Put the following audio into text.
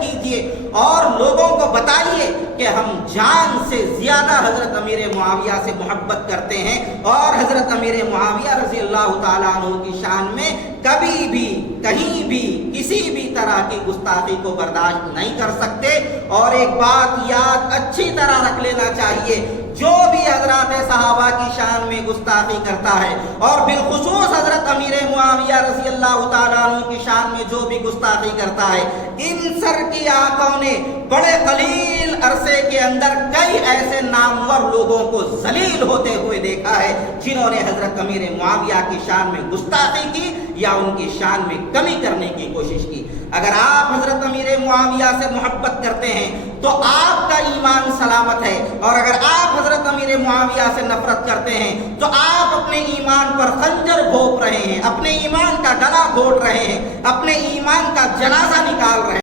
کیجئے اور لوگوں کو بتائیے کہ ہم جان سے زیادہ حضرت امیر معاویہ سے محبت کرتے ہیں اور حضرت امیر معاویہ رضی اللہ تعالیٰ عنہ کی شان میں کبھی بھی کہیں بھی کسی بھی طرح کی گستاخی کو برداشت نہیں کر سکتے۔ اور ایک بات یاد اچھی طرح رکھ لینا چاہیے، جو بھی حضرات صحابہ کی شان میں گستاخی کرتا ہے اور بالخصوص حضرت امیر معاویہ رضی اللہ تعالیٰ عنہ کی شان میں جو بھی گستاخی کرتا ہے، ان سر کی آنکھوں نے بڑے قلیل عرصے کے اندر کئی ایسے نامور لوگوں کو ذلیل ہوتے ہوئے دیکھا ہے جنہوں نے حضرت امیر معاویہ کی شان میں گستاخی کی یا ان کی شان میں کمی کرنے کی کوشش کی۔ اگر آپ حضرت امیر معاویہ سے محبت کرتے ہیں تو آپ کا ایمان سلامت ہے، اور اگر آپ حضرت امیر معاویہ سے نفرت کرتے ہیں تو آپ اپنے ایمان پر خنجر گھونپ رہے ہیں، اپنے ایمان کا گلا گھونٹ رہے ہیں، اپنے ایمان کا جنازہ نکال رہے ہیں۔